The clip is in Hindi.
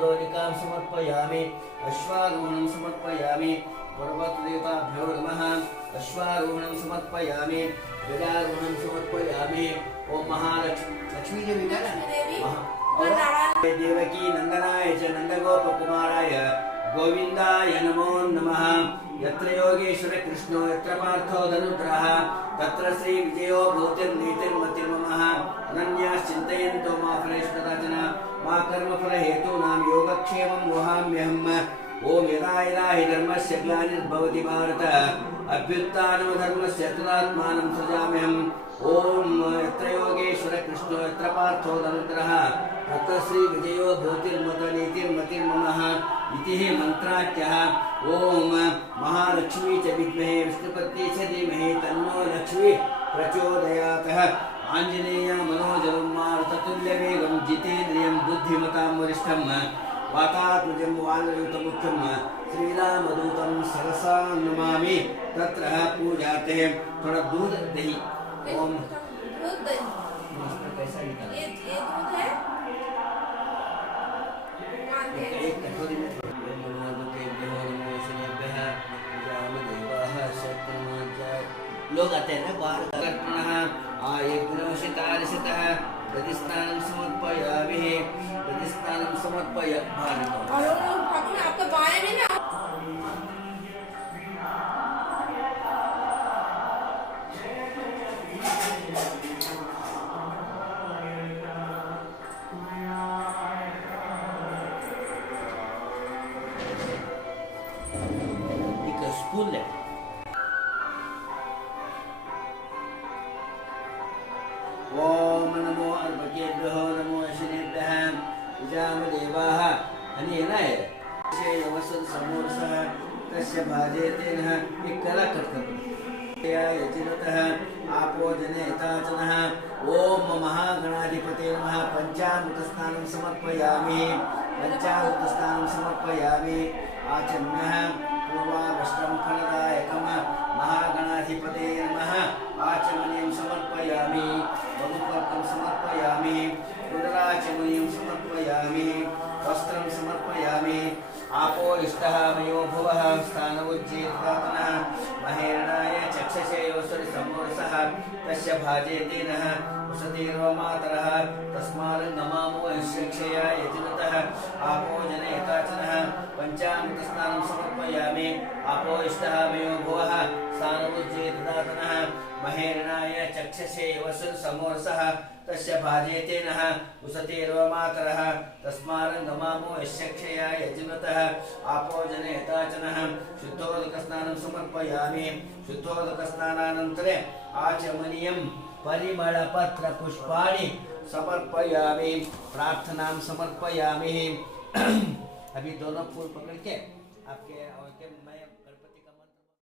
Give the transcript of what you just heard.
शब्दोनिकां समर्पयामि अश्वारोहणं समर्पयामि पर्वतदेवताभ्यो नमः अश्वारोहणं समर्पयामि गजारोहणं समर्पयामि ओम महालक्ष्मी देवी का देवकी नंदनाय च नंदगोपकुमाराय गोविंदाय नमो नमः यत्र योगेश्वर कृष्णो यत्र पार्थो धनुद्रः तत्र श्री विजयो भूतिर्नीतिर्मतिर्ममः अनन्याश्चिन्तयन्तो मा फलेष्वदाचन मा कर्मफलहेतूनां योगक्षेमं वहाम्यहम् ओम यदा यदा हि धर्मस्य ग्लानिर्भवति भारत अभ्युत्थानमधर्मस्य तदात्मानं सृजाम्यहम् ओम यत्र योगेश्वर कृष्णो यत्र पार्थो धनुद्रः तत्र श्री विजयो भूतिर्मतिर्मतिर्ममः इति मंत्राख्यः ओम महालक्ष्मी च विद्महे विष्णुपत्नी च धीमहि तन्नो लक्ष्मी प्रचोदयात् आंजनेय मनोजवं मारुततुल्यवेगं जितेन्द्रियं बुद्धिमतां वरिष्ठं वातात्मजं वानरयुतमुख्यं श्रीरामदूतं सरसा नमामि तत्र पूजाते थोड़ा दूध दही ओम दूध दही कैसा निकाला ये दूध है एक कटोरी में लोग आते हैं ना बाहर कर्पणः एकविंशतिः दधिस्नानं समर्पयामि दधिस्नानं समर्पयामि ठाकुर आपका बाएं में ना एक स्पून है ओम नमो अर्भकेभ्यो नमो अश्विनेभ्यः विजामदेवाः अनेन यवसन् समोरसः तस्य भाजेतेन एक कला कर्तव्य यजिनतः आपो जनेताचनः ओम महागणाधिपते नमः पंचामृतस्नानं समर्पयामि पंचामृतस्नानं समर्पयामि आचम्यः पूर्वाभ्रष्टं फलदायकं महागणाधिपते नमः आचमनीयं समर्पयामि मधुपर्कं समर्पयामि रुद्राचमनीयं समर्पयामि वस्त्रं समर्पयामि आपो इष्टः मयो भुवः स्थानमुज्जीर्तातनः महेरणाय चक्षसे योऽसुरि सम्मोरसः तस्य भाजेतेनः उसतीर्वमातरः तस्मारङ्गमामो यस्यक्षया यजिनतः आपो जनयताचनः पञ्चामृतस्नानं समर्पयामि आपो इष्टः मयो भुवः स्थानमुज्जीर्तातनः महेरणाय चक्षसे योऽसुरि सम्मोरसः तस्य भाजेतेनः उसतीर्वमातरः तस्मारङ्गमामो यस्यक्षया यजिनतः आपो जनयताचनः शुद्धोदकस्नानं समर्पयामि शुद्धोदकस्नानानन्तरे आचमनीयं परिमलपत्रपुष्पाणि समर्पयामि प्रार्थनां समर्पयामि अभी दोनों फूल पकड़ के आपके